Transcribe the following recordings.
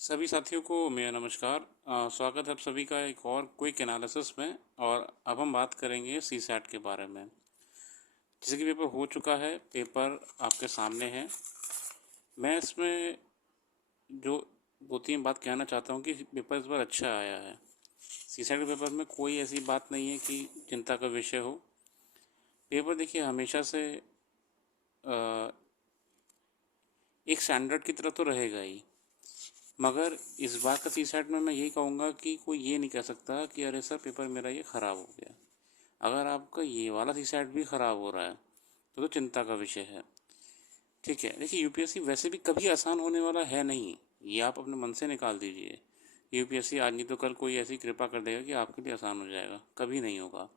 सभी साथियों को मेरा नमस्कार। स्वागत है आप सभी का एक और क्विक एनालिसिस में। और अब हम बात करेंगे सी सैट के बारे में। जैसे कि पेपर हो चुका है, पेपर आपके सामने है। मैं इसमें जो दो तीन बात कहना चाहता हूँ कि पेपर इस बार अच्छा आया है। सी सैट के पेपर में कोई ऐसी बात नहीं है कि चिंता का विषय हो। पेपर देखिए हमेशा से एक स्टैंडर्ड की तरह तो रहेगा ही, मगर इस बार का सी सैट में मैं यही कहूँगा कि कोई ये नहीं कह सकता कि अरे सर पेपर मेरा ये ख़राब हो गया। अगर आपका ये वाला सी सैट भी ख़राब हो रहा है तो चिंता का विषय है। ठीक है, देखिए यूपीएससी वैसे भी कभी आसान होने वाला है नहीं, ये आप अपने मन से निकाल दीजिए। यूपीएससी आज नहीं तो कल कोई ऐसी कृपा कर देगा कि आपके लिए आसान हो जाएगा, कभी नहीं होगा।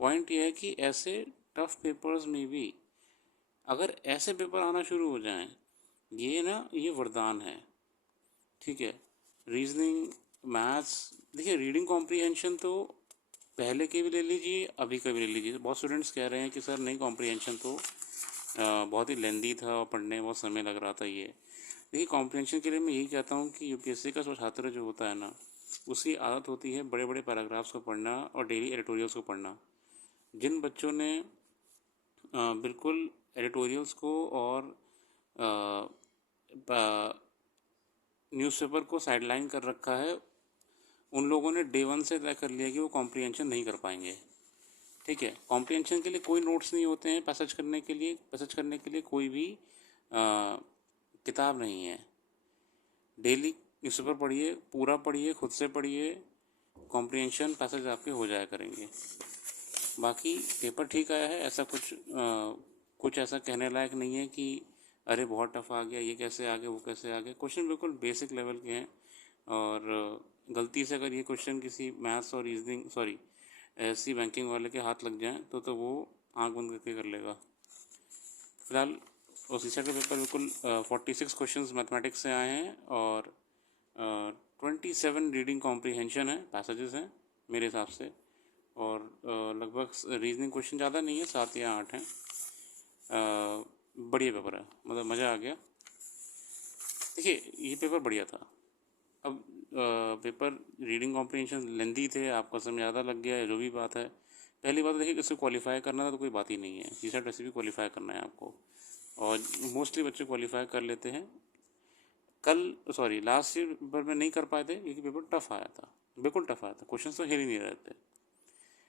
पॉइंट ये है कि ऐसे टफ पेपर्स में भी अगर ऐसे पेपर आना शुरू हो जाएं, ये वरदान है। ठीक है, रीजनिंग, मैथ्स, देखिए रीडिंग कॉम्प्रीहेंशन तो पहले के भी ले लीजिए, अभी का भी ले लीजिए। बहुत स्टूडेंट्स कह रहे हैं कि सर नहीं, कॉम्प्रीहेंशन तो बहुत ही लेंदी था और पढ़ने में बहुत समय लग रहा था। ये देखिए कॉम्प्रीहेंशन के लिए मैं यही कहता हूँ कि यूपीएससी का जो छात्र जो होता है ना, उसकी आदत होती है बड़े बड़े पैराग्राफ्स को पढ़ना और डेली एडिटोरियल्स को पढ़ना। जिन बच्चों ने बिल्कुल एडिटोरियल्स को और न्यूज़पेपर को साइडलाइन कर रखा है, उन लोगों ने डे वन से तय कर लिया कि वो कॉम्प्रीहेंशन नहीं कर पाएंगे। ठीक है, कॉम्प्रीहेंशन के लिए कोई नोट्स नहीं होते हैं, पैसेज करने के लिए कोई भी किताब नहीं है। डेली न्यूज़पेपर पढ़िए, पूरा पढ़िए, खुद से पढ़िए, कॉम्प्रीहेंशन पैसेज आपके हो जाया करेंगे। बाकी पेपर ठीक आया है, ऐसा कुछ ऐसा कहने लायक नहीं है कि अरे बहुत टफ आ गया, ये कैसे आ गया, वो कैसे आ गया। क्वेश्चन बिल्कुल बेसिक लेवल के हैं। और गलती से अगर ये क्वेश्चन किसी मैथ्स और रीजनिंग सॉरी ऐसी बैंकिंग वाले के हाथ लग जाए तो वो आंख बंद करके कर लेगा। फिलहाल उस सी का पेपर बिल्कुल 46 क्वेश्चन मैथमेटिक्स से आए हैं और 27 रीडिंग कॉम्प्रीहेंशन है, पैसेजेस हैं मेरे हिसाब से। और लगभग रीजनिंग क्वेश्चन ज़्यादा नहीं है, 7 या 8 हैं। बढ़िया पेपर है, मतलब मज़ा आ गया। देखिए ये पेपर बढ़िया था। अब पेपर रीडिंग कॉम्प्रीहेंशन लेंदी थे, आपका समय ज़्यादा लग गया है, जो भी बात है। पहली बात तो देखिए, इससे क्वालिफाई करना था तो कोई बात ही नहीं है। सी सैट वैसे भी क्वालिफाई करना है आपको, और मोस्टली बच्चे क्वालिफाई कर लेते हैं। लास्ट ईयर पेपर में नहीं कर पाए थे क्योंकि पेपर टफ आया था, बिल्कुल टफ आया था, क्वेश्चन तो हिल ही नहीं रहे थे।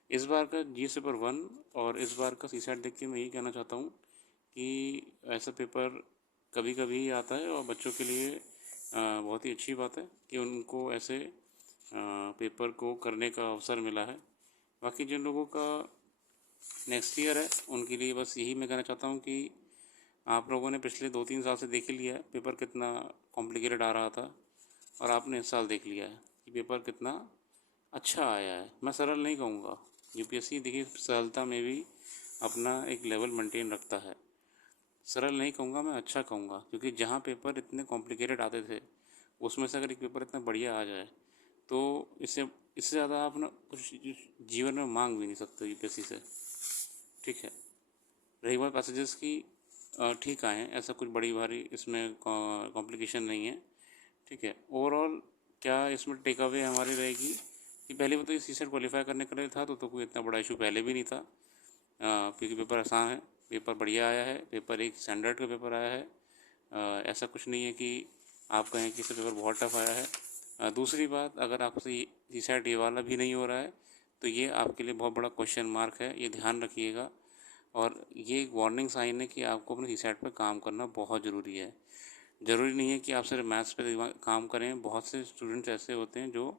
इस बार का जी पेपर वन और इस बार का सी सैट देख के मैं यही कहना चाहता हूँ कि ऐसा पेपर कभी कभी आता है और बच्चों के लिए बहुत ही अच्छी बात है कि उनको ऐसे पेपर को करने का अवसर मिला है। बाकी जिन लोगों का नेक्स्ट ईयर है उनके लिए बस यही मैं कहना चाहता हूँ कि आप लोगों ने पिछले 2-3 साल से देख ही लिया है पेपर कितना कॉम्प्लिकेटेड आ रहा था, और आपने इस साल देख लिया है कि पेपर कितना अच्छा आया है। मैं सरल नहीं कहूँगा, यूपीएससी देखिए सरलता में भी अपना एक लेवल मेंटेन रखता है। सरल नहीं कहूँगा, मैं अच्छा कहूँगा, क्योंकि जहाँ पेपर इतने कॉम्प्लिकेटेड आते थे उसमें से अगर एक पेपर इतना बढ़िया आ जाए तो इससे इससे ज़्यादा आप ना कुछ जीवन में मांग भी नहीं सकते यूपीएससी से। ठीक है, रही बात पैसेजेस की, ठीक आए हैं, ऐसा कुछ बड़ी भारी इसमें कॉम्प्लिकेशन नहीं है। ठीक है, ओवरऑल क्या इसमें टेक अवे हमारी रहेगी कि पहले वो तो इस सेट क्वालिफाई करने के लिए था तो कोई इतना बड़ा इशू पहले भी नहीं था, क्योंकि पेपर आसान है, पेपर बढ़िया आया है, पेपर एक स्टैंडर्ड का पेपर आया है। ऐसा कुछ नहीं है कि आप कहें कि इससे पेपर बहुत टफ आया है। दूसरी बात, अगर आपसे सी सैट ये वाला भी नहीं हो रहा है तो ये आपके लिए बहुत बड़ा क्वेश्चन मार्क है, ये ध्यान रखिएगा। और ये एक वार्निंग साइन है कि आपको अपने सी सैट पर काम करना बहुत ज़रूरी है। ज़रूरी नहीं है कि आप सिर्फ मैथ्स पे काम करें, बहुत से स्टूडेंट्स ऐसे होते हैं जो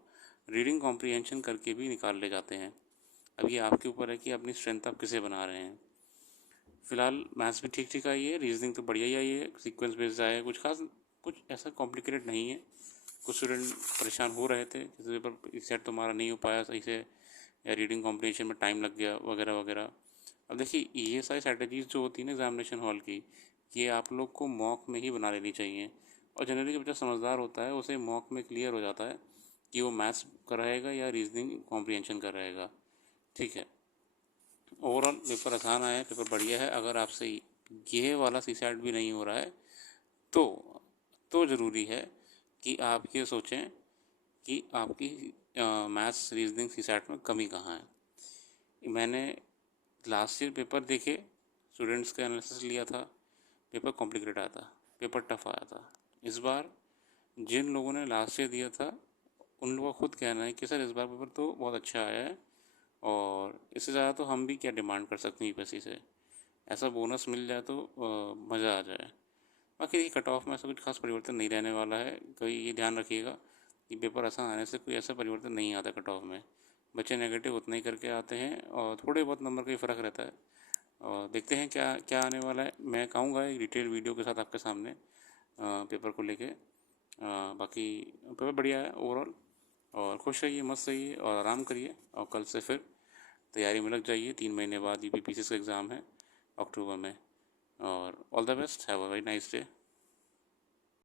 रीडिंग कॉम्प्रीहेंशन करके भी निकाल ले जाते हैं। अब ये आपके ऊपर है कि अपनी स्ट्रेंथ आप किसे बना रहे हैं। फिलहाल मैथ्स भी ठीक ठीक आई है, रीजनिंग तो बढ़िया ही आई है, सीक्वेंस बेस्ड आया है, कुछ ऐसा कॉम्प्लिकेटेड नहीं है। कुछ स्टूडेंट परेशान हो रहे थे जैसे पेपर सेट तो हमारा नहीं हो पाया सही से, या रीडिंग कॉम्प्रीहेंशन में टाइम लग गया वगैरह वगैरह। अब देखिए ये सारी स्ट्रैटेजीज जो होती है ना एग्जामिनेशन हॉल की, ये आप लोग को मॉक में ही बना लेनी चाहिए। और जनरली जो बच्चा समझदार होता है उसे मॉक में क्लियर हो जाता है कि वो मैथ्स कर रहेगा या रीजनिंग कॉम्प्रीहेंशन कर रहेगा। ठीक है, ओवरऑल पेपर आसान आया है, पेपर बढ़िया है। अगर आपसे ये वाला सी सैट भी नहीं हो रहा है तो ज़रूरी है कि आप ये सोचें कि आपकी मैथ्स रीजनिंग सीसैट में कमी कहाँ है। मैंने लास्ट ईयर पेपर देखे, स्टूडेंट्स का एनालिसिस लिया था, पेपर कॉम्प्लिकेटेड आया था, पेपर टफ आया था। इस बार जिन लोगों ने लास्ट ईयर दिया था उन लोगों का खुद कहना है कि सर इस बार पेपर तो बहुत अच्छा आया है और इससे ज़्यादा तो हम भी क्या डिमांड कर सकते हैं यूपीएससी से, ऐसा बोनस मिल जाए तो मज़ा आ जाए। बाकी कट ऑफ में ऐसा कुछ खास परिवर्तन नहीं रहने वाला है। कोई ये ध्यान रखिएगा कि पेपर आसान आने से कोई ऐसा परिवर्तन नहीं आता कट ऑफ में। बच्चे नेगेटिव उतना ही करके आते हैं और थोड़े बहुत नंबर का ही फ़र्क रहता है। और देखते हैं क्या क्या आने वाला है। मैं कहूँगा एक डिटेल वीडियो के साथ आपके सामने पेपर को लेके। बाकी पेपर बढ़िया है ओवरऑल। और खुश रहिए, मस्त रहिए और आराम करिए और कल से फिर तैयारी में लग जाइए। 3 महीने बाद यूपीपीसीएस का एग्ज़ाम है अक्टूबर में। और all the best, have a very nice day.